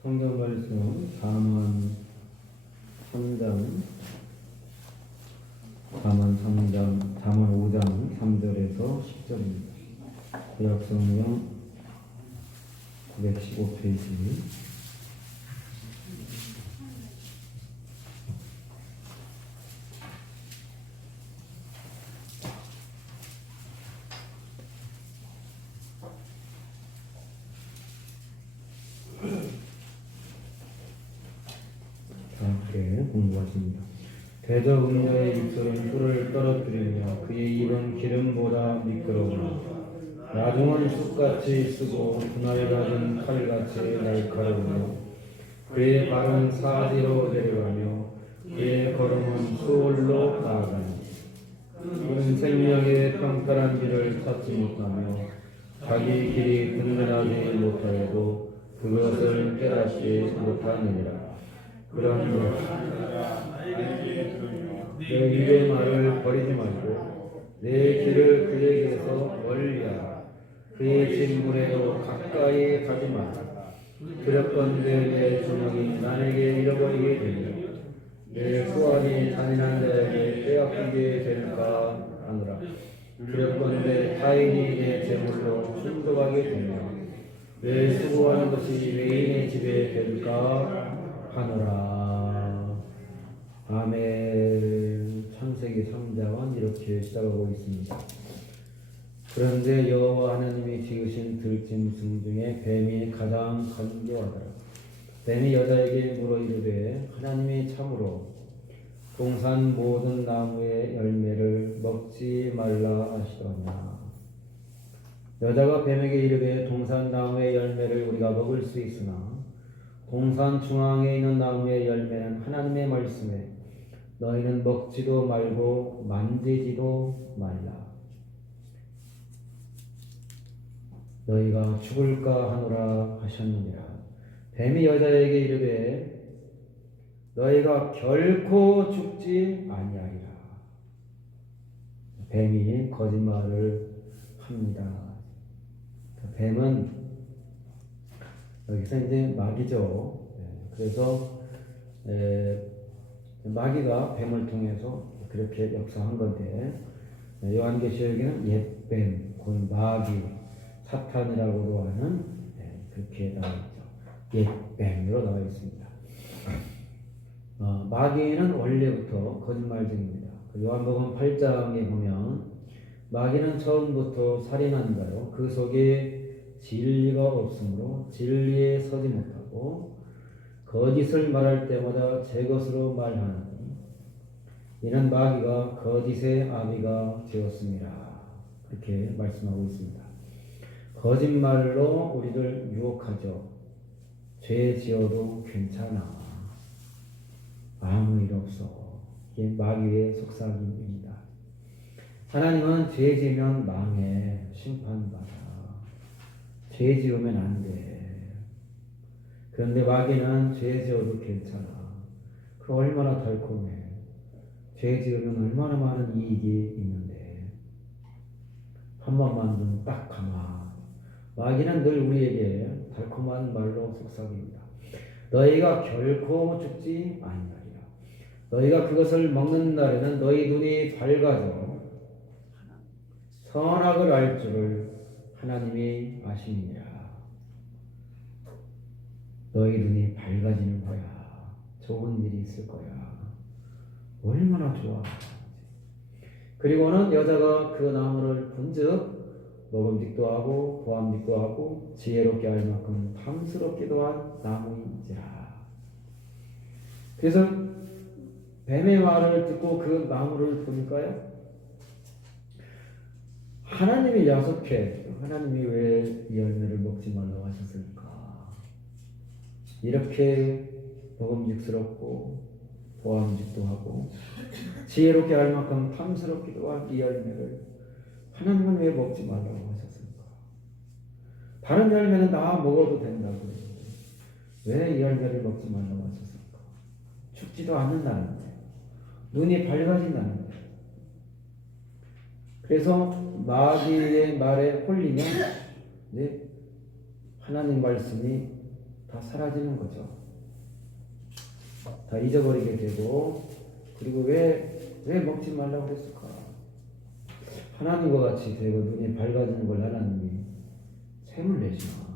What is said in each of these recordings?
성경 말씀 잠언 5장 3절에서 10절입니다. 구약성경 915페이지. 함께 공부하십니다. 대저 음녀의 입술은 꿀을 떨어뜨리며 그의 입은 기름보다 미끄러우나 나중은 쑥같이 쓰고 분할 가진 칼같이 날카로우며 그의 발은 사지로 내려가며 그의 걸음은 수월로 나아가니 그는 생명의 평탄한 길을 찾지 못하며 자기 길이 든든하지 못하여도 그것을 깨닫지 못하느니라. 그러므로 내 입의 말을 버리지 말고 내 길을 그에게서 멀리하라. 그의 진물에도 가까이 가지 마라. 그렇건대 내 주먹이 나에게 잃어버리게 되며 내 수완이 잔인한 자에게 빼앗기게 될까 하노라. 그렇건대 타인이 내 재물로 충족하게 되며 내 수고하는 것이 외인의 집에 될까 하노라. 아멘. 창세기 3장은 이렇게 시작하고 있습니다. 그런데 여호와 하나님이 지으신 들짐승 중에 뱀이 가장 간교하더라. 뱀이 여자에게 물어 이르되 하나님이 참으로 동산 모든 나무의 열매를 먹지 말라 하시더냐. 여자가 뱀에게 이르되 동산 나무의 열매를 우리가 먹을 수 있으나 동산 중앙에 있는 나무의 열매는 하나님의 말씀에 너희는 먹지도 말고 만지지도 말라. 너희가 죽을까 하노라 하셨느니라. 뱀이 여자에게 이르되 너희가 결코 죽지 아니하리라. 뱀이 거짓말을 합니다. 뱀은 여기서 이제 마귀죠. 그래서 마귀가 뱀을 통해서 그렇게 역사한 건데 요한계시록에는 옛뱀, 곧 마귀, 사탄이라고도 하는 그렇게 나와 있죠. 옛뱀으로 나와 있습니다. 마귀는 원래부터 거짓말쟁이입니다. 요한복음 8장에 보면 마귀는 처음부터 살인한 자요 그 속에 진리가 없으므로 진리에 서지 못하고 거짓을 말할 때마다 제 것으로 말하나니 이는 마귀가 거짓의 아비가 되었습니다. 그렇게 말씀하고 있습니다. 거짓말로 우리를 유혹하죠. 죄 지어도 괜찮아. 아무 일 없어. 이게 마귀의 속삭임입니다. 하나님은 죄 지으면 망해. 심판받아. 죄 지으면 안 돼. 그런데 마귀는 죄 지어도 괜찮아. 그 얼마나 달콤해. 죄 지으면 얼마나 많은 이익이 있는데. 한 번만 눈 딱 감아. 마귀는 늘 우리에게 달콤한 말로 속삭입니다. 너희가 결코 죽지 아니하리라. 너희가 그것을 먹는 날에는 너희 눈이 밝아져 선악을 알 줄을 하나님이 아시느니라. 너희 눈이 밝아지는 거야. 좋은 일이 있을 거야. 얼마나 좋아. 그리고는 여자가 그 나무를 본즉 먹음직도 하고 보암직도 하고 지혜롭게 할 만큼 탐스럽기도 한 나무인지라. 그래서 뱀의 말을 듣고 그 나무를 보니까요, 하나님이 야속해. 하나님이 왜 이 열매를 먹지 말라고 하셨을까? 이렇게 먹음직스럽고 보암직도 하고 지혜롭게 할 만큼 탐스럽기도 한 이 열매를 하나님은 왜 먹지 말라고 하셨을까? 다른 열매는 다 먹어도 된다고 왜 이 열매를 먹지 말라고 하셨을까? 죽지도 않는다는데, 눈이 밝아진다는데. 그래서 마귀의 말에 홀리면 하나님 말씀이 다 사라지는 거죠. 다 잊어버리게 되고, 그리고 왜 먹지 말라고 그랬을까? 하나님과 같이 되고 눈이 밝아지는 걸 하나님이 샘을 내시나?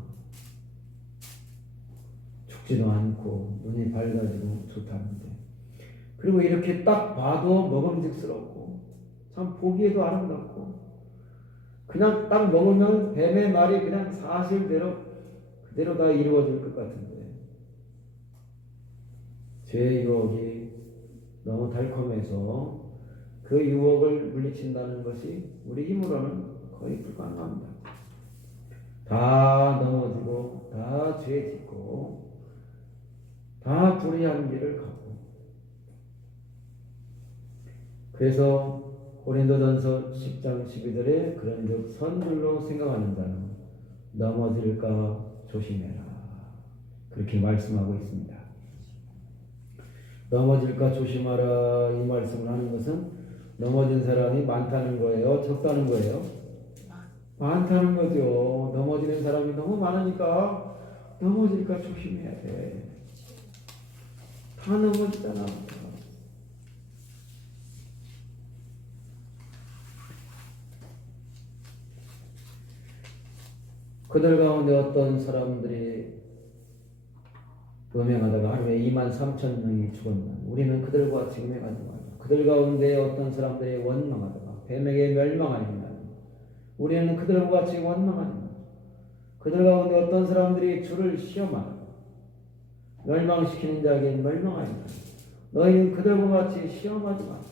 죽지도 않고 눈이 밝아지고 좋다는데, 그리고 이렇게 딱 봐도 먹음직스럽고 참 보기에도 아름답고, 그냥 딱 먹으면 뱀의 말이 그냥 사실대로 그대로 다 이루어질 것 같은데, 죄의 유혹이 너무 달콤해서 그 유혹을 물리친다는 것이 우리 힘으로는 거의 불가능합니다. 다 넘어지고 다 죄 짓고 다 불의한 길을 가고, 그래서 고린도전서 10장 12절에 그런즉 선줄로 생각하는 자는 넘어질까 조심해라, 그렇게 말씀하고 있습니다. 넘어질까 조심하라, 이 말씀을 하는 것은 넘어진 사람이 많다는 거예요, 적다는 거예요? 많다는 거죠. 넘어지는 사람이 너무 많으니까 넘어질까 조심해야 돼. 다 넘어지잖아. 그들 가운데 어떤 사람들이 음행하다가 하루에 23,000명이 죽었나? 우리는 그들과 같이 음행하지 말라. 그들 가운데 어떤 사람들이 원망하다가 뱀에게 멸망하였나? 우리는 그들과 같이 원망하지 말라. 그들 가운데 어떤 사람들이 주를 시험하다가 멸망시키는 자에게 멸망하지 말라. 너희는 그들과 같이 시험하지 말라.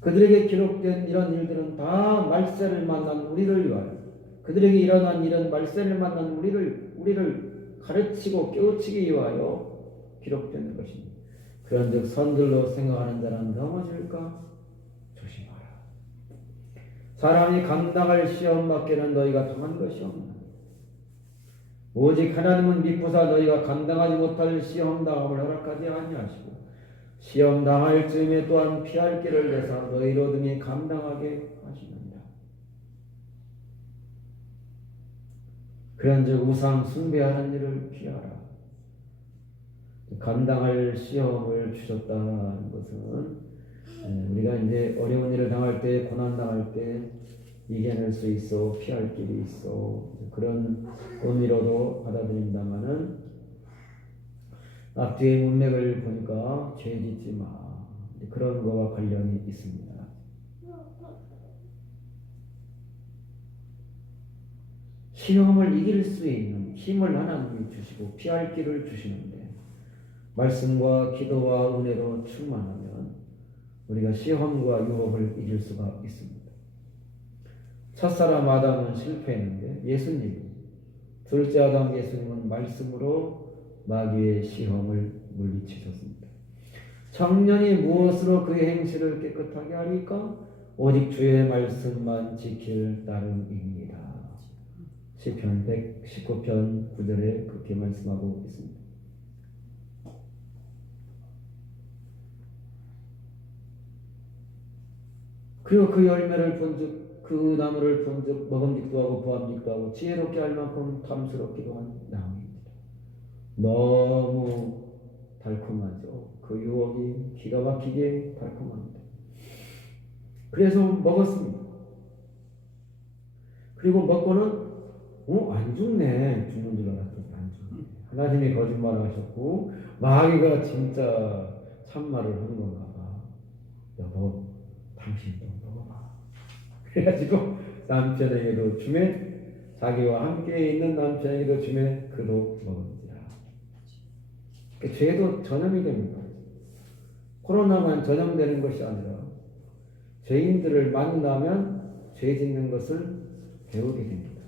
그들에게 기록된 이런 일들은 다 말세를 만난 우리를 위하여, 그들에게 일어난 이런 말세를 만난 우리를 가르치고 깨우치기 위하여 기록된 것입니다. 그런즉 선들로 생각하는 자는 넘어질까 조심하라. 사람이 감당할 시험 밖에는 너희가 당한 것이 없나? 오직 하나님은 미쁘사 너희가 감당하지 못할 시험 당함을 허락하지 아니하시고, 시험 당할 즈음에 또한 피할 길을 내사 너희로 등이 감당하게 하시느니라. 그런즉 우상 숭배하는 일을 피하라. 감당할 시험을 주셨다는 것은 우리가 이제 어려운 일을 당할 때, 고난 당할 때 이겨낼 수 있어, 피할 길이 있어, 그런 의미로도 받아들인다마는, 앞뒤의 문맥을 보니까 죄 짓지 마, 그런 거와 관련이 있습니다. 시험을 이길 수 있는 힘을 하나님이 주시고 피할 길을 주시는데, 말씀과 기도와 은혜로 충만하면 우리가 시험과 유혹을 이길 수가 있습니다. 첫사람 아담은 실패했는데 예수님, 둘째 아담 예수님은 말씀으로 마귀의 시험을 물리치셨습니다. 청년이 무엇으로 그의 행실을 깨끗하게 하리까? 오직 주의 말씀만 지킬 따름이니이다. 시편 119편 9절에 그렇게 말씀하고 있습니다. 그리고 그 열매를 본즉, 그 나무를 본즉 먹음직도 하고 부함직도 하고 지혜롭게 할 만큼 탐스럽기도 한 나무입니다. 너무 달콤하죠. 그 유혹이 기가 막히게 달콤합니다. 그래서 먹었습니다. 그리고 먹고는 안 죽네, 죽는 줄 알았더니 안 죽네. 하나님이 거짓말하셨고 마귀가 진짜 참말을 하는 건가 봐. 여보, 당신도 먹어봐. 그래가지고 남편에게도 주매, 자기와 함께 있는 남편에게도 주매, 그도 먹은지라. 죄도 전염이 됩니다. 코로나만 전염되는 것이 아니라 죄인들을 만나면 죄 짓는 것을 배우게 됩니다.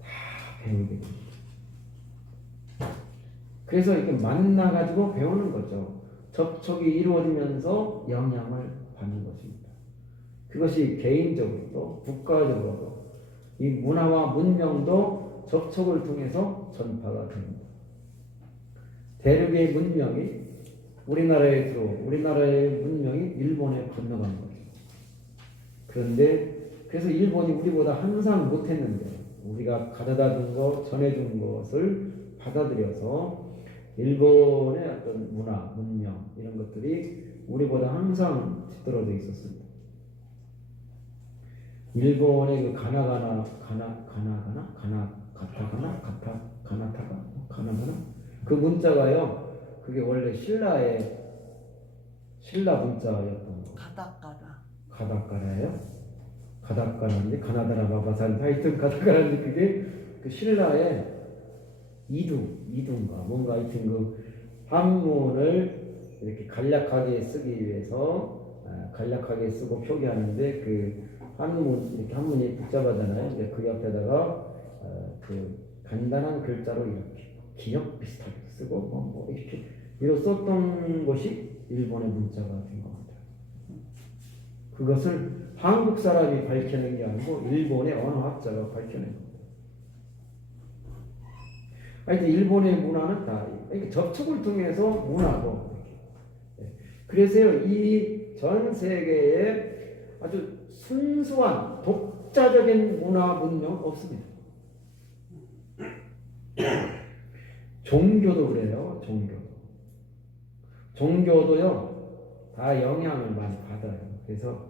다 배우게 됩니다. 그래서 이렇게 만나가지고 배우는 거죠. 접촉이 이루어지면서 영향을 받는 것입니다. 그것이 개인적으로도 국가적으로도 이 문화와 문명도 접촉을 통해서 전파가 됩니다. 대륙의 문명이 우리나라에 들어오고 우리나라의 문명이 일본에 건너간 거죠. 그런데 그래서 일본이 우리보다 항상 못했는데 우리가 가져다 준 것, 전해준 것을 받아들여서 일본의 어떤 문화, 문명 이런 것들이 우리보다 항상 뒤떨어져 있었습니다. 일본의 그 가나가나 그 문자가요. 그게 원래 신라 문자였던 거. 가다까라예요? 가다까라인데 가나다라 바바산 하여튼 가다까라인데 그게 그 신라의 이두인가 뭔가 하여튼 그 한문을 이렇게 간략하게 쓰기 위해서 간략하게 쓰고 표기하는데 그 이렇게 한문이 복잡하잖아요. 근데 그 옆에다가 그 간단한 글자로 이렇게 기역 비슷하게 쓰고 뭐 이렇게 썼던 것이 일본의 문자가 된 것 같아요. 그것을 한국 사람이 밝혀낸 게 아니고 일본의 언어학자가 밝혀낸 겁니다. 하여튼 일본의 문화는 다 접촉을 통해서 문화고 그래서요 이 전 세계에 아주 순수한 독자적인 문화 문명 없습니다. 종교도 그래요. 종교도요 다 영향을 많이 받아요. 그래서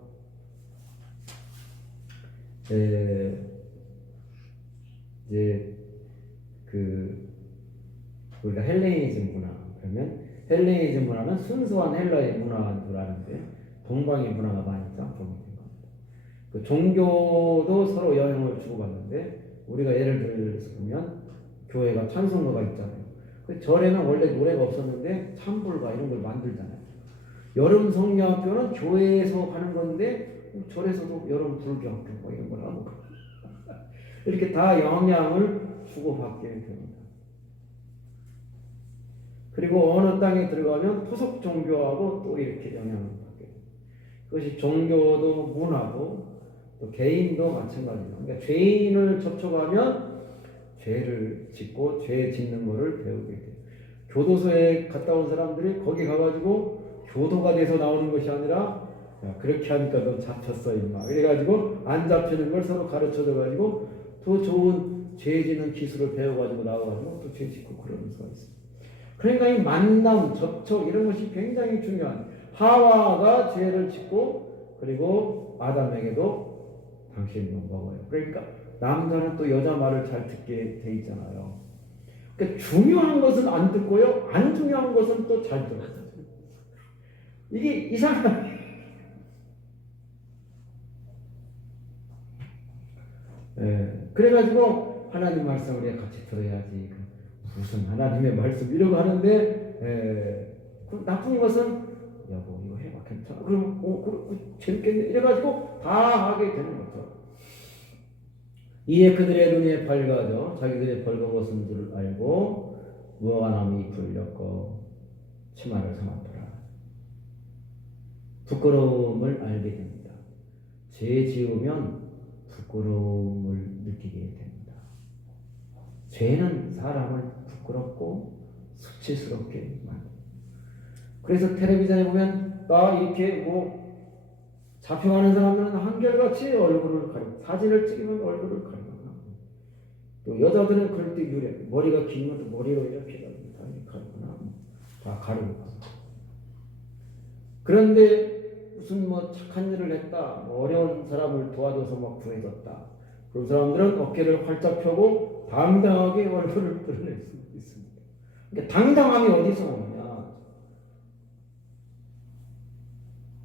이제 그 우리가 헬레니즘 문화 그러면 헬레니즘 문화는 순수한 헬라의 문화인 줄 아는데 동방의 문화가 많이 짬뽕이 된 겁니다. 그 종교도 서로 영향을 주고받는데 우리가 예를 들어서 보면 교회가 찬송가가 있잖아요. 그 절에는 원래 노래가 없었는데 찬불가 이런 걸 만들잖아요. 여름 성경학교는 교회에서 하는 건데 절에서도 여름 불교학교 뭐 이런 걸 하고 이렇게 다 영향을 주고받게 됩니다. 그리고 어느 땅에 들어가면 토속 종교하고 또 이렇게 영향을 받게 됩니다. 그것이 종교도 문화도 또 개인도 마찬가지입니다. 그러니까 죄인을 접촉하면 죄를 짓고 죄 짓는 것을 배우게 돼요. 교도소에 갔다 온 사람들이 거기 가가지고 교도가 돼서 나오는 것이 아니라 야, 그렇게 하니까 너 잡혔어 임마 이래가지고 안 잡히는 걸 서로 가르쳐줘가지고 더 좋은 죄 짓는 기술을 배워가지고 나와가지고 또 죄 짓고 그러는 수가 있어요. 그러니까 이 만남, 접촉 이런 것이 굉장히 중요한 하와가 죄를 짓고 그리고 아담에게도 당신은 먹어요. 그러니까 남자는 또 여자 말을 잘 듣게 돼 있잖아요. 그러니까 중요한 것은 안 듣고요. 안 중요한 것은 또 잘 들어요. 이게 이상한 그래가지고 하나님 말씀을 우리가 같이 들어야지. 무슨 하나님의 말씀 이러고 하는데 나쁜 것은 여보 이거 해봐 괜찮아 그럼 재밌겠네 이래가지고 다 하게 되는 거죠. 이에 그들의 눈이 밝아져 자기들의 벌거벗은 줄 알고 무화과나무 잎을 엮어 치마를 삼았더라. 부끄러움을 알게 됩니다. 죄 지으면 부끄러움을 느끼게 됩니다. 죄는 사람을 부끄럽고 수치스럽게 만듭니다. 그래서 텔레비전에 보면 이렇게 잡혀가는 사람들은 한결같이 얼굴을 가리고 사진을 찍으면 얼굴을 가리고 또 여자들은 그럴 때 유래 머리가 길면 또 머리로 이렇게 가리거나 다 가리고 그런데 무슨 착한 일을 했다 어려운 사람을 도와줘서 구해줬다 그런 사람들은 어깨를 활짝 펴고 당당하게 얼굴을 드러낼 수 있습니다. 그러니까 당당함이 어디서 오느냐?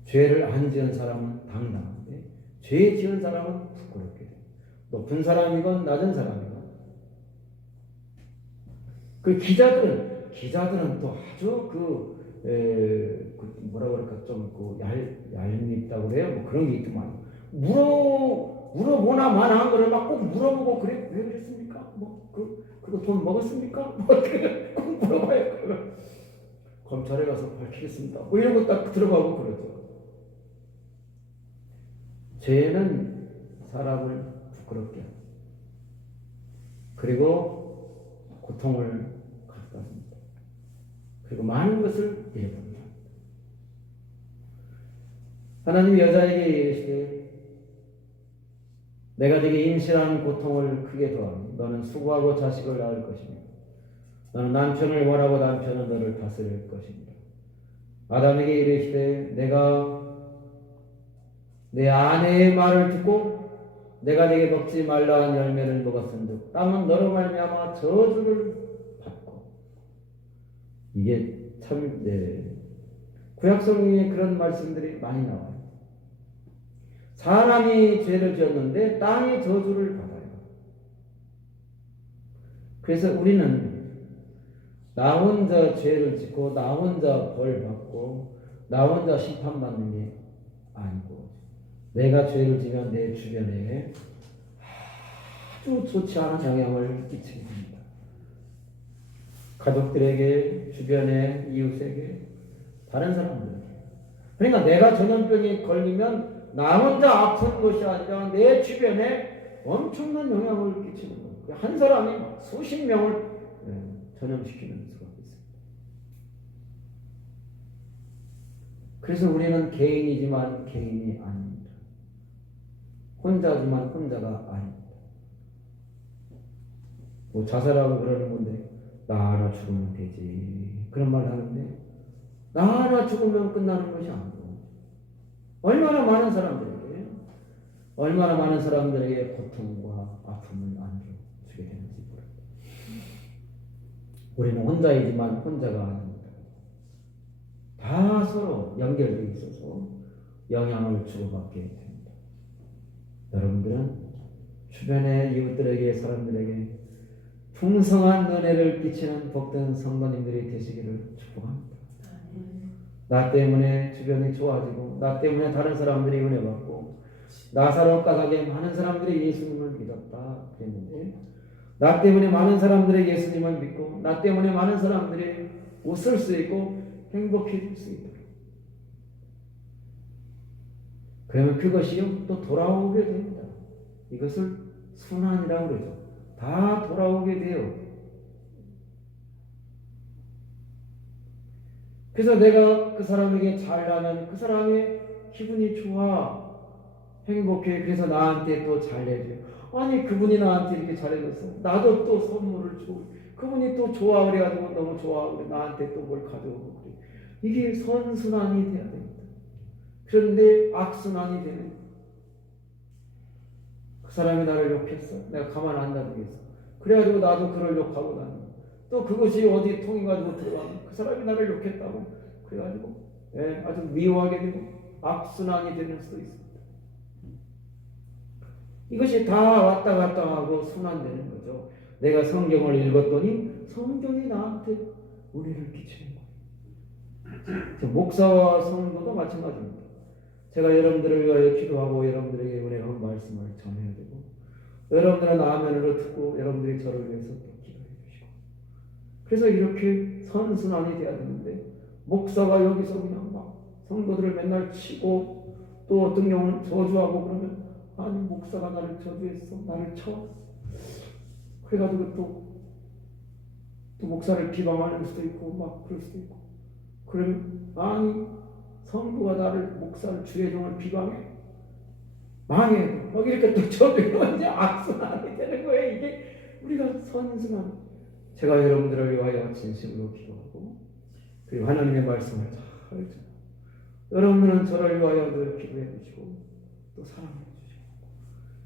죄를 안 지은 사람은 당당한데 죄 지은 사람은 부끄럽게 돼요. 높은 사람이건 낮은 사람이건 그 기자들은 또 아주 뭐라 그럴까 좀 얄밉다고 그래요. 그런 게 있더만 물어보나 마나 한 거를 막 꼭 물어보고 그래 왜 그랬습니까? 그거 돈 먹었습니까? 꼭 물어봐요. 검찰에 가서 밝히겠습니다. 이러고 딱 들어가고 그러죠. 죄는 사람을 부끄럽게 합니다. 그리고 고통을 가져다 그리고 많은 것을 잃어버립니다. 하나님이 여자에게 이르시되 내가 네게 임신한 고통을 크게 더하니 너는 수고하고 자식을 낳을 것이며 너는 남편을 원하고 남편은 너를 다스릴 것입니다. 아담에게 이르시되 내가 내 아내의 말을 듣고 내가 네게 먹지 말라 한 열매를 먹었은즉 땅은 너로 말미암아 저주를 받고. 이게 참 구약성경에 그런 말씀들이 많이 나와요. 사람이 죄를 지었는데 땅이 저주를 받아요. 그래서 우리는 나 혼자 죄를 짓고 나 혼자 벌 받고 나 혼자 심판받는 게 아니고 내가 죄를 지면 내 주변에 아주 좋지 않은 영향을 끼치게 됩니다. 가족들에게, 주변에, 이웃에게, 다른 사람들에게. 그러니까 내가 전염병에 걸리면 나 혼자 아픈 것이 아니라 내 주변에 엄청난 영향을 끼치는 거예요. 한 사람이 수십 명을 전염시키는 수가 있습니다. 그래서 우리는 개인이지만 개인이 아닙니다. 혼자지만 혼자가 아닙니다. 뭐 자살하고 그러는 건데 나 하나 죽으면 되지 그런 말을 하는데 나 하나 죽으면 끝나는 것이 아니고 얼마나 많은 사람들에게 고통과 아픔을 안겨주게 되는지 모릅니다. 우리는 혼자이지만 혼자가 아닙니다. 다 서로 연결되어 있어서 영향을 주고받게 됩니다. 여러분들은 주변의 이웃들에게, 사람들에게 풍성한 은혜를 끼치는 복된 성도님들이 되시기를 축복합니다. 나 때문에 주변이 좋아지고 나 때문에 다른 사람들이 은혜 받고 나사로 가닥에 많은 사람들이 예수님을 믿었다 그랬는데 나 때문에 많은 사람들이 예수님을 믿고 나 때문에 많은 사람들이 웃을 수 있고 행복해질 수 있도록 그러면 그것이 또 돌아오게 됩니다. 이것을 순환이라고 그러죠. 다 돌아오게 돼요. 그래서 내가 그 사람에게 잘하면 그 사람의 기분이 좋아, 행복해. 그래서 나한테 또 잘해줘. 아니 그분이 나한테 이렇게 잘해줬어. 나도 또 선물을 주고 그분이 또 좋아 그래가지고 너무 좋아 그래 나한테 또 뭘 가져오고 그래. 이게 선순환이 돼야 됩니다. 그런데 악순환이 되는 거예요. 그 사람이 나를 욕했어. 내가 가만 안 놔두겠어. 그래가지고 나도 그를 욕하고 나는 또 그것이 어디 통해가지고 들어가면 그 사람이 나를 욕했다고 그래가지고 아주 미워하게 되고 악순환이 되는 수도 있습니다. 이것이 다 왔다 갔다 하고 순환되는 거죠. 내가 성경을 읽었더니 성경이 나한테 은혜를 끼치는 거예요. 목사와 성도도 마찬가지입니다. 제가 여러분들을 위하여 기도하고 여러분들에게 은혜로운 말씀을 전해야 되고 여러분들은 아멘으로 듣고 여러분들이 저를 위해서 또 기도해 주시고 그래서 이렇게 선순환이 돼야 되는데 목사가 여기서 그냥 막 성도들을 맨날 치고 또 어떤 경우는 저주하고 그러면 아니 목사가 나를 저주했어 나를 쳐 그래가지고 또 목사를 비방하는 수도 있고 막 그럴 수도 있고 그러면 아니 성도가 나를 목사를 주의 종을 비방해 망해 막 이렇게 또 저주로 이제 악순환이 되는 거예요. 이게 우리가 선순환. 제가 여러분들을 위하여 진심으로 기도하고 그리고 하나님의 말씀을 잘 알죠. 여러분들은 저를 위하여 늘 기도해 주시고 또 사랑해 주시고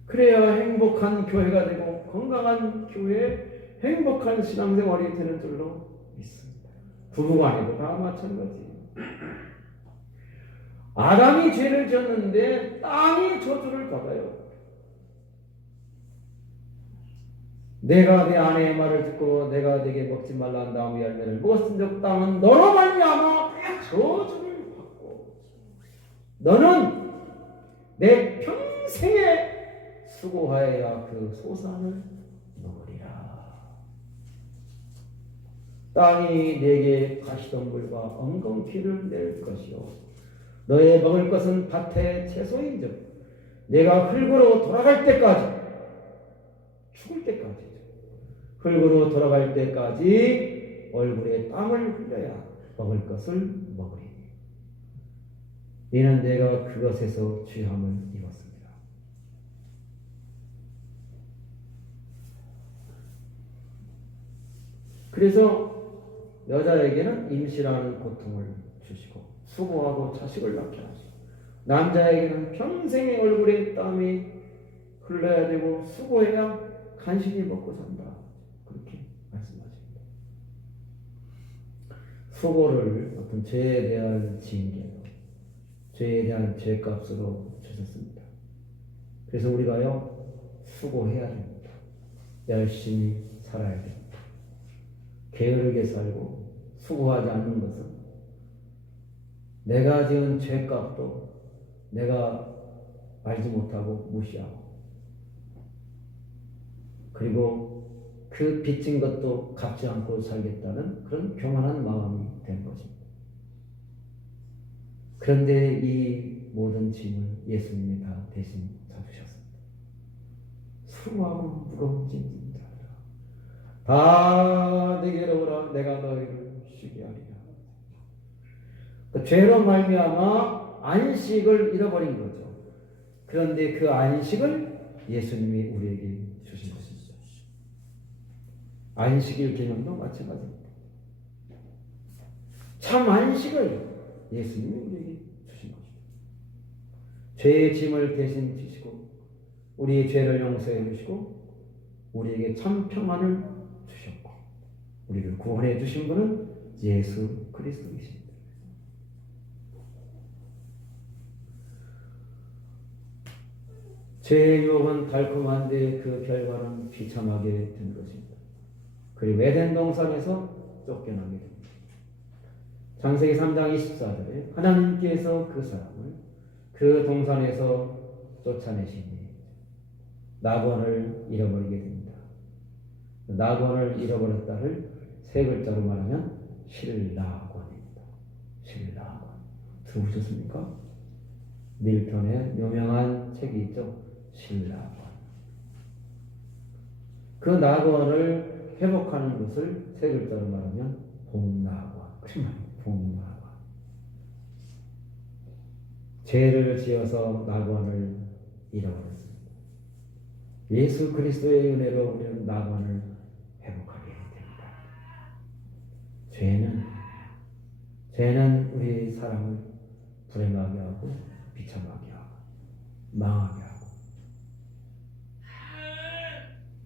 그래야 행복한 교회가 되고 건강한 교회 행복한 신앙생활이 되는 줄로 믿습니다. 부부가 아니고 다 마찬가지예요. 아담이 죄를 지었는데 땅이 저주를 받아요. 내가 내 아내의 말을 듣고 내가 네게 먹지 말라 한 나무 열매를 먹었은즉 땅은 너로 말미암아 저주를 받고 너는 내 평생에 수고하여야 그 소산을 먹으리라. 땅이 내게 가시덤불과 엉겅퀴를 낼 것이요 너의 먹을 것은 밭의 채소인즉 내가 흙으로 돌아갈 때까지 죽을 때까지 흙으로 돌아갈 때까지 얼굴에 땀을 흘려야 먹을 것을 먹으리니 이는 내가 그것에서 죄함을 입었습니다. 그래서 여자에게는 임시라는 고통을 주시고 수고하고 자식을 낳게 하시고 남자에게는 평생의 얼굴에 땀이 흘러야 되고 수고해야 간신히 먹고 산다. 그렇게 말씀하십니다. 수고를 어떤 죄에 대한 징계로, 죄에 대한 죄값으로 주셨습니다. 그래서 우리가요 수고해야 됩니다. 열심히 살아야 됩니다. 게으르게 살고 수고하지 않는 것은 내가 지은 죄값도 내가 알지 못하고 무시하고 그리고 그 빚진 것도 갚지 않고 살겠다는 그런 교만한 마음이 된 것입니다. 그런데 이 모든 짐을 예수님이 다 대신 져주셨습니다. 수고하고 무거운 짐진 자들아 다 내게로 오라 내가 너희를 쉬게 하리라. 그 죄로 말미암아 안식을 잃어버린 거죠. 그런데 그 안식을 예수님이 우리에게 주신 것입니다. 안식일 개념도 마찬가지입니다. 참 안식을 예수님이 우리에게 주신 것입니다. 죄의 짐을 대신 지시고 우리의 죄를 용서해 주시고 우리에게 참 평안을 주셨고 우리를 구원해 주신 분은 예수 그리스도이십니다. 죄의 유혹은 달콤한데 그 결과는 비참하게 된 것입니다. 그리고 에덴 동산에서 쫓겨나게 됩니다. 창세기 3장 24절에 하나님께서 그 사람을 그 동산에서 쫓아내시니 낙원을 잃어버리게 됩니다. 낙원을 잃어버렸다를 세 글자로 말하면 실낙원입니다. 실낙원. 들어보셨습니까? 밀턴의 유명한 책이 있죠. 실낙원. 그 낙원을 회복하는 것을 세 글자로 말하면 복낙원. 그 말입니다. 복낙원. 죄를 지어서 낙원을 잃어버렸습니다. 예수 그리스도의 은혜로 우리는 낙원을 회복하게 됩니다. 죄는 우리 사람을 불행하게 하고 비참하게 하고 망하게 하고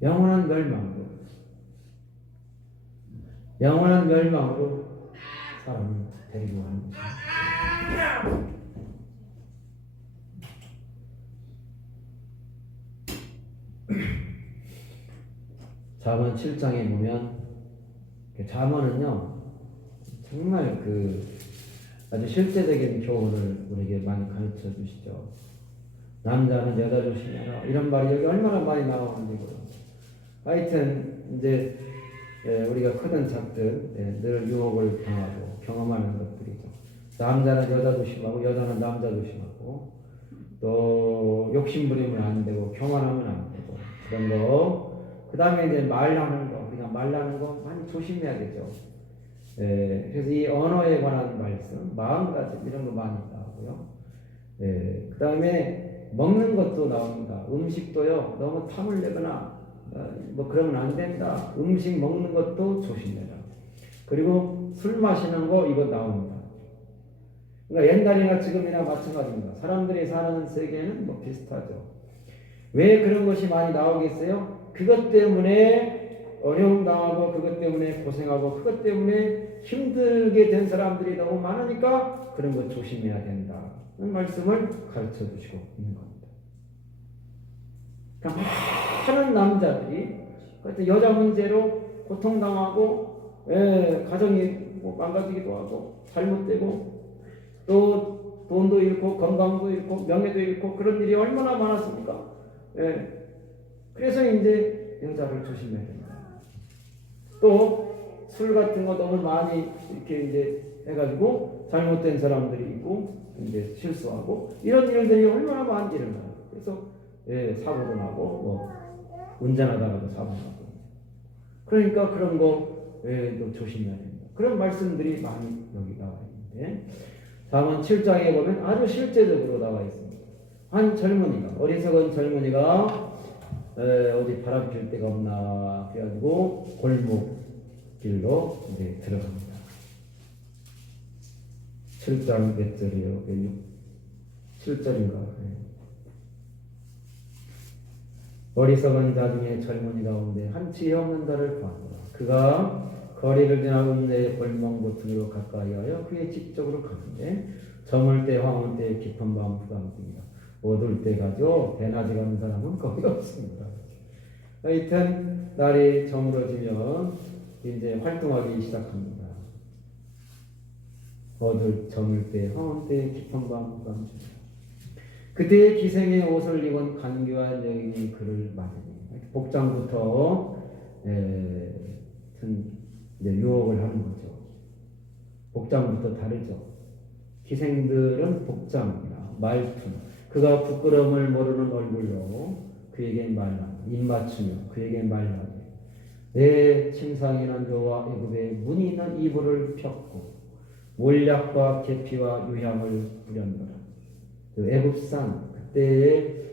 영원한 멸망으로 사람을 데리고 가는 것입니다. 잠언 7장에 보면 잠언은요 정말 아주 실제적인 교훈을 우리에게 많이 가르쳐 주시죠. 남자는 여자 조심해라 이런 말이 여기 얼마나 많이 나오는지. 하여튼 이제 우리가 크든 작든 늘 유혹을 당하고 경험하는 것들이죠. 남자는 여자 조심하고 여자는 남자 조심하고 또 욕심 부리면 안 되고 교만하면 안 되고 그런 거. 그 다음에 이제 말하는 거, 우리가 말하는 거 많이 조심해야 되죠. 그래서 이 언어에 관한 말씀, 마음가짐 이런 거 많이 나오고요. 그 다음에 먹는 것도 나옵니다. 음식도요, 너무 탐을 내거나 뭐 그러면 안 된다. 음식 먹는 것도 조심해라. 그리고 술 마시는 거 이거 나옵니다. 그러니까 옛날이나 지금이나 마찬가지입니다. 사람들이 사는 세계는 뭐 비슷하죠. 왜 그런 것이 많이 나오겠어요? 그것 때문에 어려움 당하고 그것 때문에 고생하고 그것 때문에 힘들게 된 사람들이 너무 많으니까 그런 거 조심해야 된다는 말씀을 가르쳐 주시고 있는 겁니다. 그러니까 많은 남자들이 여자 문제로 고통당하고 가정이 뭐 망가지기도 하고 잘못되고 또 돈도 잃고 건강도 잃고 명예도 잃고 그런 일이 얼마나 많았습니까? 그래서 이제 여자를 조심해야 된다. 또 술 같은 거 너무 많이 이렇게 이제 해가지고 잘못된 사람들이 있고 이제 실수하고 이런 일들이 얼마나 많이 일어나요. 그래서 사고도 나고 뭐 운전하다가도 사고 나고. 그러니까 그런 거도 조심해야 됩니다. 그런 말씀들이 많이 여기 나와 있는데 잠언 7장에 보면 아주 실제적으로 나와 있습니다. 한 젊은이가 어리석은 젊은이가 어디 바람 필 데가 없나 그래가지고 골목 길로 이제 들어갑니다. 7장 몇 절이에요? 7절인가? 어리석은 자 중에 젊은이 가운데 한 지혜 없는 자를 보았노라. 그가 거리를 지나고 내 골목무트로 가까이하여 그의 집 쪽으로 가는데 저물 때 황혼 때 깊은 밤 후감입니다. 어두울 때 가죠. 대낮에 가는 사람은 거의 없습니다. 하여튼 날이 저물어지면 이제 활동하기 시작합니다. 저물 때 황혼 때 깊은 밤 후감입니다. 그때 기생의 옷을 입은 간교한 여인이 그를 맞으니 복장부터 이제 유혹을 하는 거죠. 복장부터 다르죠. 기생들은 복장이나 말투, 그가 부끄러움을 모르는 얼굴로 그에겐 말하니 입맞추며 그에겐 말하니 내 침상에는 여호와 애굽의 문이 있는 이불을 폈고 몰약과 계피와 유향을 뿌렸노라. 그 애굽산 그때의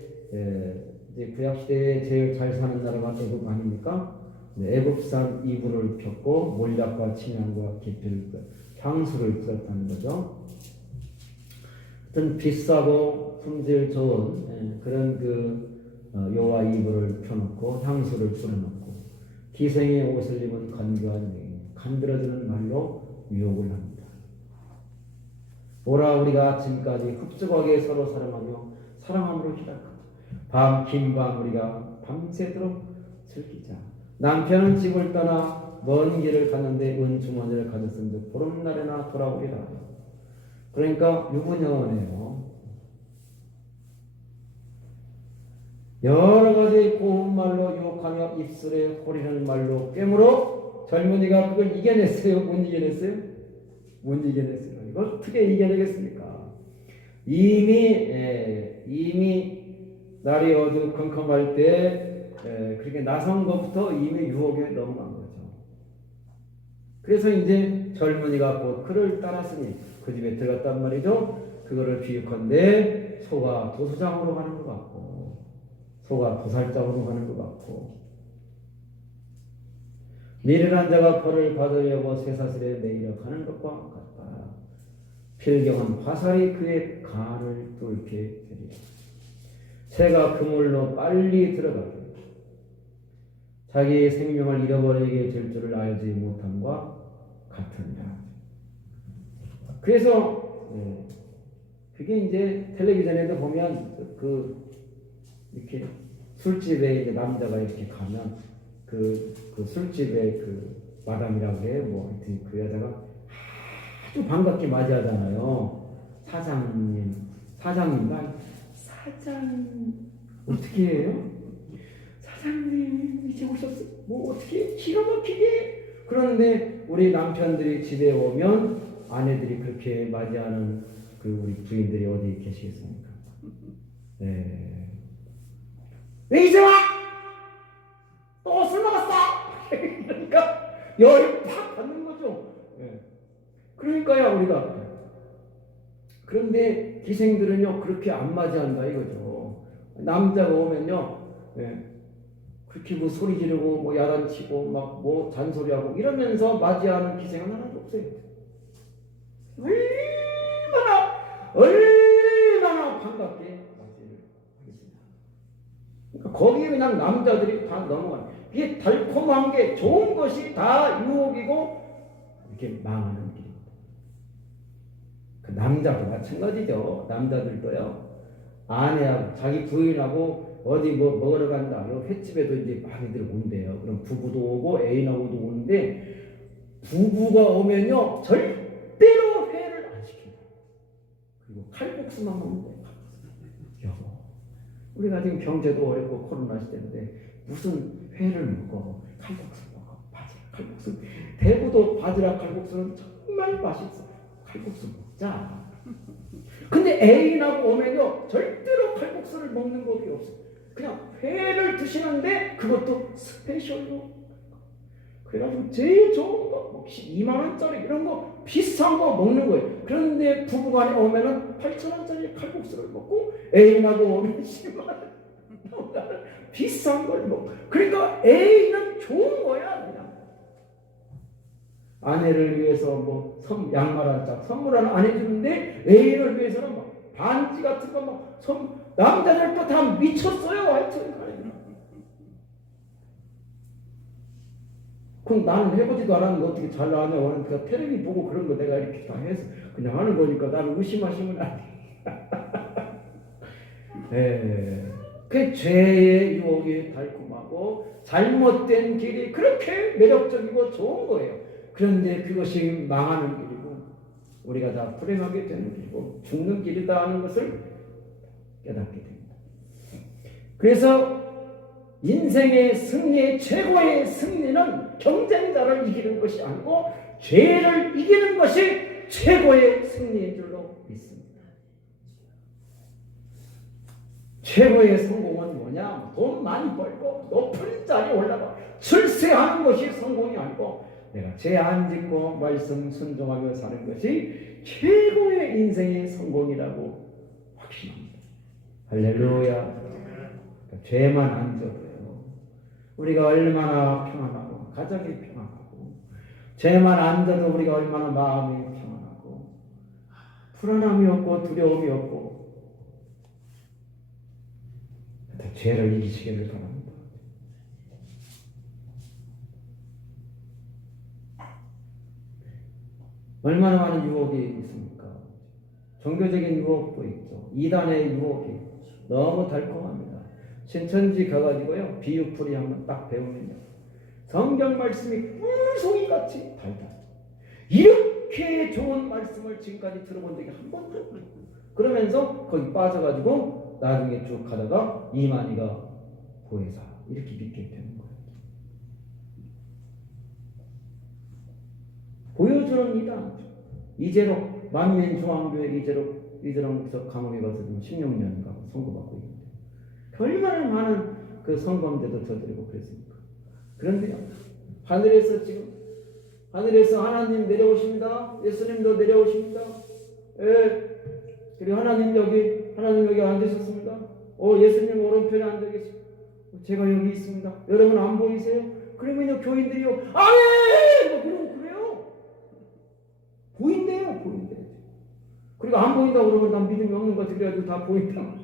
이제 구약 시대에 제일 잘 사는 나라가 애굽 아닙니까? 애굽산 이불을 폈고 몰약과 침향과 계피를 향수를 뿌렸다는 거죠. 어떤 비싸고 품질 좋은 그런 여호와 이불을 펴놓고 향수를 뿌려놓고 기생의 옷을 입은 간교한 여인, 간드러지는 말로 유혹을 합니다. 오라 우리가 지금까지 흡족하게 서로 사랑하며 사랑함으로 시작하자. 긴 밤 우리가 밤새도록 즐기자. 남편은 집을 떠나 먼 길을 갔는데 은주머니를 가졌은즉 보름날에나 돌아오리라. 그러니까 유부녀네요. 여러 가지 고운 말로 유혹하며 입술에 호리는 말로 꿰물어 젊은이가 그걸 이겨냈어요? 못 이겨냈어요? 못 이겨냈어요. 이걸 어떻게 이겨내겠습니까? 이미 날이 어두컴컴할 때 그렇게 나선 것부터 이미 유혹에 넘어간 거죠. 그래서 이제 젊은이가 곧 그를 따랐으니 그 집에 들어갔단 말이죠. 그거를 비유컨대 소가 도수장으로 가는 것 같고 소가 도살장으로 가는 것 같고 미련한 자가 벌을 받으려고 쇠사슬에 매이려 가는 것과 같다. 필경은 화살이 그의 간을 뚫게 되리라. 새가 그물로 빨리 들어가게 자기의 생명을 잃어버리게 될 줄을 알지 못함과 같으니라. 그래서 그게 이제 텔레비전에도 보면 이렇게 술집에 이제 남자가 이렇게 가면 그 술집에 마담이라고 해요. 뭐 그 여자가 아주 반갑게 맞이하잖아요. 사장님 어떻게 해요? 사장님 이제 오셨어? 뭐 어떻게 기가 막히게? 그런데 우리 남편들이 집에 오면 아내들이 그렇게 맞이하는 우리 부인들이 어디 계시겠습니까? 네. 왜 이제 와? 또 술 먹었어? 그러니까 열이 팍 받는 거죠. 네. 그러니까요 우리가 그런데 기생들은요 그렇게 안 맞이한다 이거죠. 남자가 오면요 그렇게 뭐 소리 지르고 뭐 야단치고 막 뭐 잔소리하고 이러면서 맞이하는 기생은 하나도 없어요. 얼마나 반갑게 맞이를 하겠습니다. 그러니까 거기에 그냥 남자들이 다 넘어가요. 이게 달콤한 게 좋은 것이 다 유혹이고 이렇게 망하는 길입니다. 그 남자도 마찬가지죠. 남자들도요 아내하고 자기 부인하고 어디 뭐 먹으러 간다. 횟집에도 이제 많이들 온대요. 그럼 부부도 오고 애인하고도 오는데 부부가 오면요 절대로 회를 안 시킵니다. 그리고 칼국수만 먹는데 여보 우리가 지금 경제도 어렵고 코로나 시대인데 무슨 회를 먹어 칼국수 먹어 바지락 칼국수 대구도 바지락 칼국수는 정말 맛있어 칼국수 먹자. 근데 애인하고 오면요 절대로 칼국수를 먹는 법이 없어요. 그냥 회를 드시는데 그것도 스페셜로 그래가지고 제일 좋은 거 2만 원짜리 이런 거 비싼 거 먹는 거예요. 그런데 부부간에 오면은 8,000원짜리 칼국수를 먹고 애인하고 오면 10만 원 비싼 걸 먹고 그러니까 애인은 좋은 거야 그냥. 아내를 위해서 뭐 양말 한 짝 선물 하나 안 해주는데 애인을 위해서는 막 반지 같은 거 막 남자들도 다 미쳤어요. 하여튼 그럼 나는 해보지도 않았는데 어떻게 잘 나왔냐. 그러니까 텔레비 보고 그런 거 내가 이렇게 다 해서 그냥 하는 거니까 나는 의심하시면 안 돼. 네. 그 죄의 유혹이 달콤하고 잘못된 길이 그렇게 매력적이고 좋은 거예요. 그런데 그것이 망하는 길이고 우리가 다 불행하게 되는 길이고 죽는 길이다 하는 것을 깨닫게 됩니다. 그래서 인생의 승리의 최고의 승리는 경쟁자를 이기는 것이 아니고 죄를 이기는 것이 최고의 승리인 줄로 믿습니다. 최고의 성공은 뭐냐? 돈 많이 벌고 높은 자리에 올라가 출세하는 것이 성공이 아니고 내가 죄 안 짓고 말씀 순종하며 사는 것이 최고의 인생의 성공이라고 확신합니다. 할렐루야. 죄만 안 져도요. 우리가 얼마나 평안하고 가정이 평안하고 죄만 안 져도 우리가 얼마나 마음이 평안하고 불안함이 없고 두려움이 없고 죄를 이기시기를 바랍니다. 얼마나 많은 유혹이 있습니까? 종교적인 유혹도 있죠. 이단의 유혹이 너무 달콤합니다. 신천지 가가지고요 비유풀이 한번 딱 배우면요 성경 말씀이 꿀송이같이 달다. 이렇게 좋은 말씀을 지금까지 들어본 적이 한 번도 없어요. 그러면서 거기 빠져가지고 나중에 쭉 가다가 이만희가 보혜사 이렇게 믿게 되는 거예요. 보여주는 이단 이재로 만민중앙교회 이재로 목사 감옥에 가서 지금 16년인가 선고받고 있는데 얼마나 많은 그 성범죄도 저지르고 그랬습니까? 그런데요 하늘에서 지금 하늘에서 하나님 내려오십니다. 예수님도 내려오십니다. 예. 그리고 하나님 여기 앉으셨습니다. 예수님 오른편에 앉아 계시고 제가 여기 있습니다. 여러분 안 보이세요? 그러면요 교인들이요 아멘! 그러고 그래요. 보인대요. 그리고 안 보인다고 그러면 난 믿음이 없는 거지. 그래가지고 다 보인다.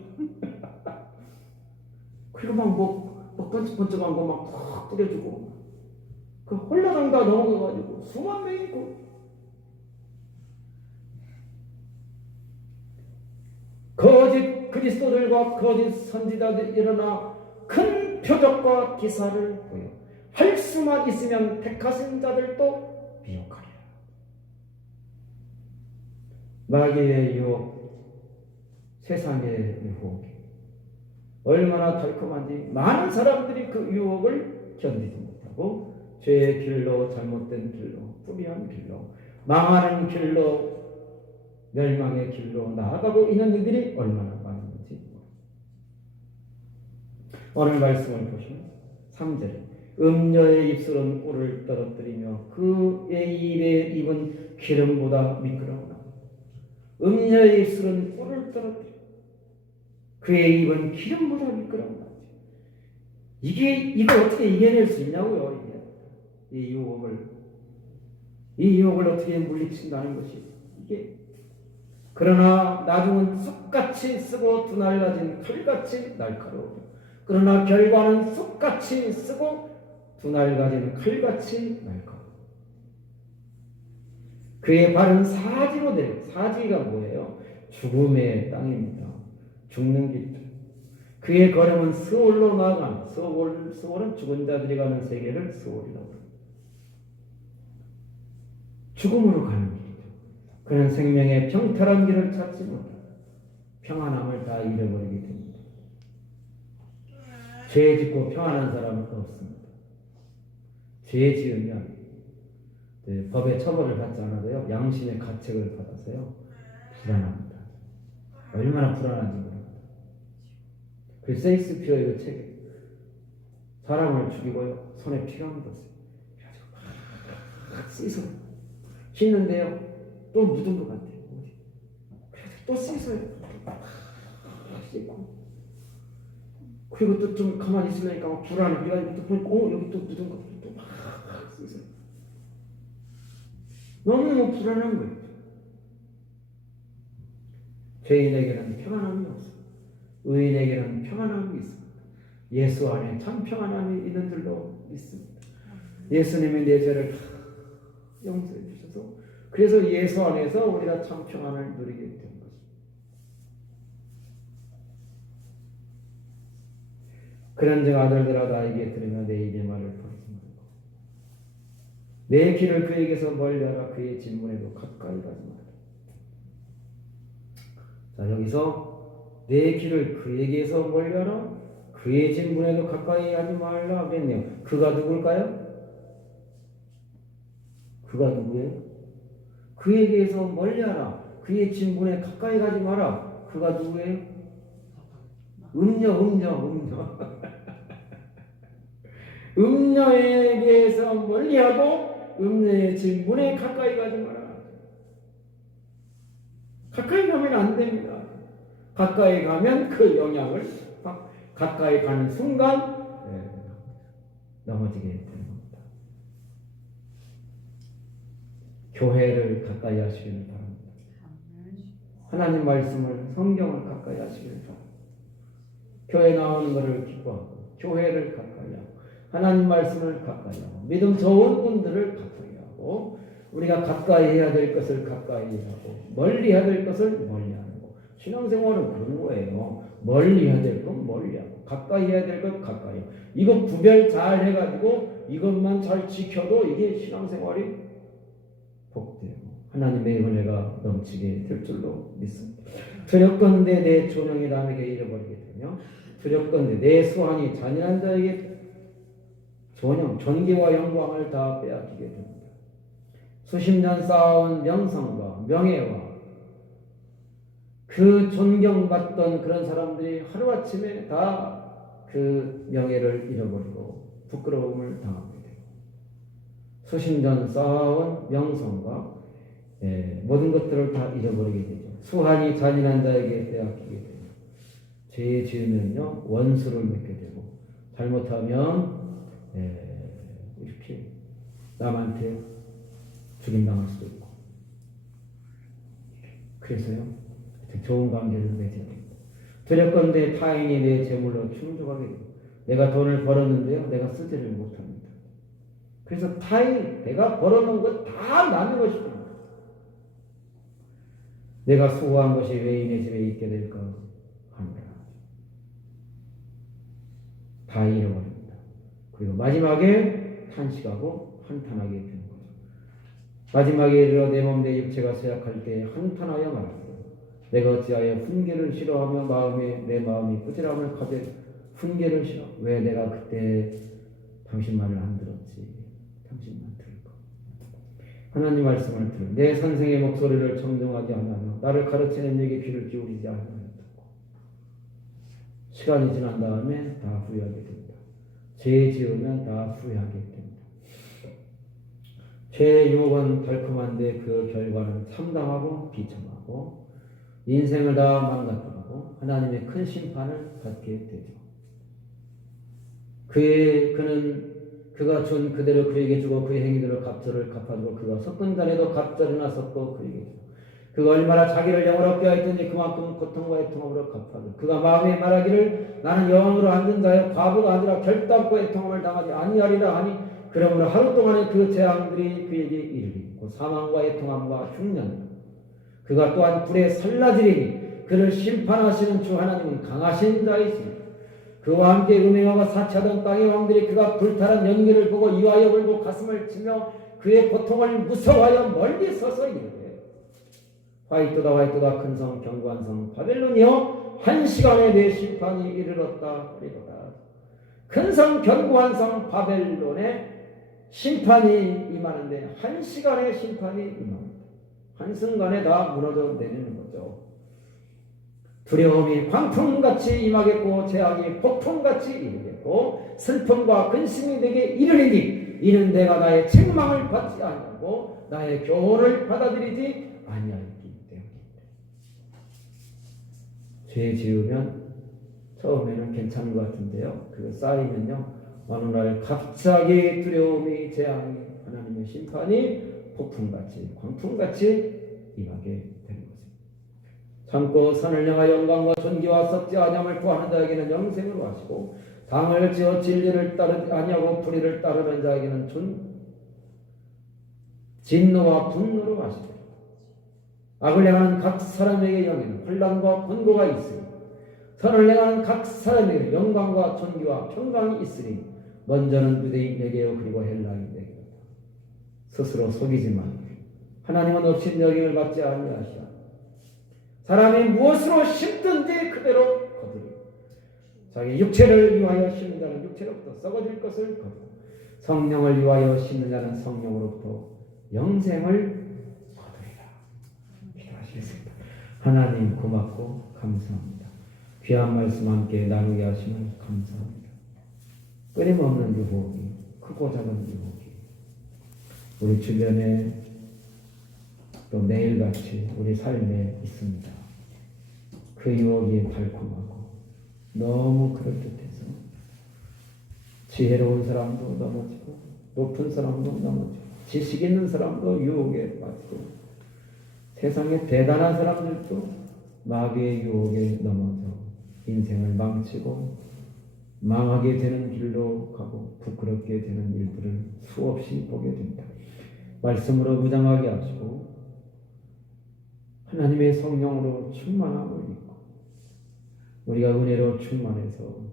그리고 막 번쩍번쩍한 거 막 확 뿌려주고 그 홀라당 다 넘어가가지고 수만 명이 있고 거짓 그리스도들과 거짓 선지자들이 일어나 큰 표적과 기사를 보여 할 수만 있으면 택하신 자들도 미혹하리라. 마귀의 유혹, 세상의 유혹 얼마나 달콤한지 많은 사람들이 그 유혹을 견디지 못하고 죄의 길로 잘못된 길로 불의한 길로 망하는 길로 멸망의 길로 나아가고 있는 이들이 얼마나 많은지 오늘 말씀을 보시면 3절에 음녀의 입술은 꿀을 떨어뜨리며 그의 입에 입은 기름보다 미끄러우나 음녀의 입술은 꿀을 떨어뜨리며 그의 입은 기름보다 미끄러우나 이걸 어떻게 이겨낼 수 있냐고요. 이 유혹을 어떻게 물리친다는 것이 이게 그러나 나중은 쑥같이 쓰고 두 날가진 칼같이 날카로워. 그러나 결과는 쑥같이 쓰고 두 날가진 칼같이 날카로워. 그의 발은 사지로 내려. 사지가 뭐예요? 죽음의 땅입니다. 죽는 길. 그의 걸음은 스올로 나아가는. 스올은 죽은 자들이 가는 세계를 스올이라고 합니다. 죽음으로 가는 길이죠. 그는 생명의 평탄한 길을 찾지 못하고 평안함을 다 잃어버리게 됩니다. 죄 짓고 평안한 사람은 없습니다. 죄 지으면 법의 처벌을 받지 않아도요 양심의 가책을 받아서요 불안합니다. 얼마나 불안한지 모릅니다. 그 세익스피어의 그 책에 사람을 죽이고요 손에 피가 묻었어요. 그래가지고 막 씻어요. 씻는데요 또 묻은 것 같아요. 그래서 또 씻어요. 씻고 그리고 또 좀 가만히 있으려니까 막 불안해. 그래가지고 또 보니까 여기 또 묻은 것 같아요. 또 막 씻어요. 너무 불안한 거예요. 죄인에게는 평안함이 없습니다. 의인에게는 평안함이 있습니다. 예수 안에 참 평안함이 있는 줄로 믿습니다. 예수님이 내 죄를 다 용서해 주셔서 그래서 예수 안에서 우리가 참 평안을 누리게 된 것입니다. 그런즉 아들들아 나에게 들으며 내 입의 말을 버리지 말고 내 길을 그에게서 멀리하라. 그의 질문에도 가까이 가지 말라. 자, 여기서 내 길을 그에게서 멀리하라. 그의 질문에도 가까이 하지 말라 그랬네요. 그가 누굴까요? 그가 누구예요? 그에게서 멀리하라. 그의 질문에 가까이 가지 마라. 그가 누구예요? 음녀. 음녀에게서 멀리하고 음녀의 질문에 가까이 가지 마라. 가까이 가면 안 됩니다. 가까이 가면 그 영향을 가까이 가는 순간 넘어지게 되는 겁니다. 교회를 가까이 하시기를 바랍니다. 하나님 말씀을 성경을 가까이 하시기를 바랍니다. 교회 나오는 것을 기뻐하고 교회를 가까이 하고 하나님 말씀을 가까이 하고 믿음 좋은 분들을 가까이 하고 우리가 가까이 해야 될 것을 가까이 하고 멀리 해야 될 것을 멀리 하는 거. 신앙생활은 그런 거예요. 멀리 해야 될 건 멀리 하고 가까이 해야 될 것 가까이 하고 이거 구별 잘 해가지고 이것만 잘 지켜도 이게 신앙생활이 복되고 하나님의 은혜가 넘치게 될 줄로 믿습니다. 두렵건대 내 존영이 남에게 잃어버리게 되며 두렵건대 내 수완이 잔인한 자에게 존영, 존귀와 영광을 다 빼앗기게 됩니다. 수십 년 쌓아온 명성과 명예와 그 존경받던 그런 사람들이 하루아침에 다 그 명예를 잃어버리고 부끄러움을 당하게 되고 수십 년 쌓아온 명성과 모든 것들을 다 잃어버리게 되죠. 수한이 잔인한 자에게 빼앗기게 되고 죄 지으면요 원수를 맺게 되고 잘못하면 이렇게 남한테 죽임당할 수도 있고 그래서요 좋은 관계를 맺어야 됩니다. 두렵건대 타인이 내 재물로 충족하게 되고 내가 돈을 벌었는데요 내가 쓰지를 못합니다. 그래서 타인 내가 벌어놓은 것 다 나누고 싶습니다. 내가 수고한 것이 외인의 집에 있게 될까 합니다. 다 잃어버립니다. 그리고 마지막에 탄식하고 한탄하게 되는 거죠. 마지막에 이르러 내 몸 내 육체가 쇠약할 때 한탄하여 말하고 내가 어찌하여 훈계를 싫어하며 내 마음이 꾸지람을 가져 훈계를 싫어. 왜 내가 그때 당신 말을 안 들었지. 당신만 들을 거. 하나님 말씀을 들어 내 선생의 목소리를 청정하지 않으며 나를 가르치는 이에게 귀를 기울이지 않으였다고. 시간이 지난 다음에 다 후회하게 됩니다. 죄 지으면 다 후회하게 됩니다. 죄의 유혹은 달콤한데 그 결과는 참담하고 비참하고 인생을 다 망가뜨리고 하나님의 큰 심판을 받게 되죠. 그가 준 그대로 그에게 주고 그의 행위대로 갑절을 갚아주고 그가 섞은 잔에도 갑절이나 섞고 그에게 주고 그가 얼마나 자기를 영원롭게 하였든지 그만큼 고통과 애통함으로 갚아주고 그가 마음에 말하기를 나는 영원으로 앉은 자여 과부가 아니라 결단코 애통함을 당하지 아니하리라 하니 그러므로 하루 동안에 그 재앙들이 그에게 이르리고 사망과 애통함과 흉년 그가 또한 불에 살라지리니 그를 심판하시는 주 하나님은 강하신 자이시니 그와 함께 음행하고 사치하던 땅의 왕들이 그가 불타는 연기를 보고 이와여 울고 가슴을 치며 그의 고통을 무서워하여 멀리 서서 이르되 화이토다 큰성 견고한 성 바벨론이여 한 시간에 내 심판이 이르렀다 하리로다. 큰성 견고한 성 바벨론에 심판이 임하는데 한 시간에 심판이 임합니다. 한순간에 다 무너져 내리는 거죠. 두려움이 광풍같이 임하겠고 재앙이 폭풍같이 이르겠고 슬픔과 근심이 내게 이르리니 이는 내가 나의 책망을 받지 아니하고 나의 교훈을 받아들이지 아니하였기 때문입니다. 죄 지으면 처음에는 괜찮은 것 같은데요. 그거 쌓이면요 어느 날 갑자기 두려움이 재앙이 하나님의 심판이 폭풍같이 광풍같이 임하게 되는 것입니다. 참고 선을 향하여 영광과 존귀와 썩지 아니함을 구하는 자에게는 영생을 하시고 당을 지어 진리를 따르지 아니하고 불의를 따르는 자에게는 진노와 분노로 하시고 악을 행하는 각 사람에게 영에는 혼란과 권고가 있으니 선을 행하는 각 사람에게 영광과 존귀와 평강이 있으니 먼저는 유대인에게요 그리고 헬라인에게요. 스스로 속이지만 하나님은 없인 여김을 받지 아니하시라. 사람이 무엇으로 심든지 그대로 거두리고 자기 육체를 위하여 심는 자는 육체로부터 썩어질 것을 거두고 성령을 위하여 심는 자는 성령으로부터 영생을 거두리라. 기도하시겠습니다. 하나님 고맙고 감사합니다. 귀한 말씀 함께 나누게 하시면 감사합니다. 끊임없는 유혹이 크고 작은 유혹이 우리 주변에 또 매일같이 우리 삶에 있습니다. 그 유혹이 달콤하고 너무 그럴듯해서 지혜로운 사람도 넘어지고 높은 사람도 넘어지고 지식 있는 사람도 유혹에 빠지고 세상에 대단한 사람들도 마귀의 유혹에 넘어져 인생을 망치고 망하게 되는 길로 가고 부끄럽게 되는 일들을 수없이 보게 됩니다. 말씀으로 무장하게 하시고 하나님의 성령으로 충만함을 입고 우리가 은혜로 충만해서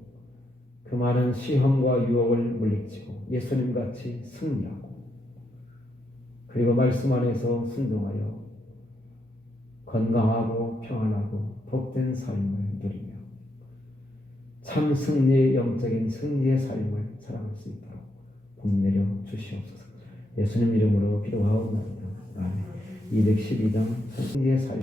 그 많은 시험과 유혹을 물리치고 예수님같이 승리하고 그리고 말씀 안에서 순종하여 건강하고 평안하고 복된 삶을 누리며 참 승리의 영적인 승리의 삶을 살아갈 수 있도록 복 내려 주시옵소서. 예수님 이름으로 기도하옵나이다. 아멘. 212장 승리의 삶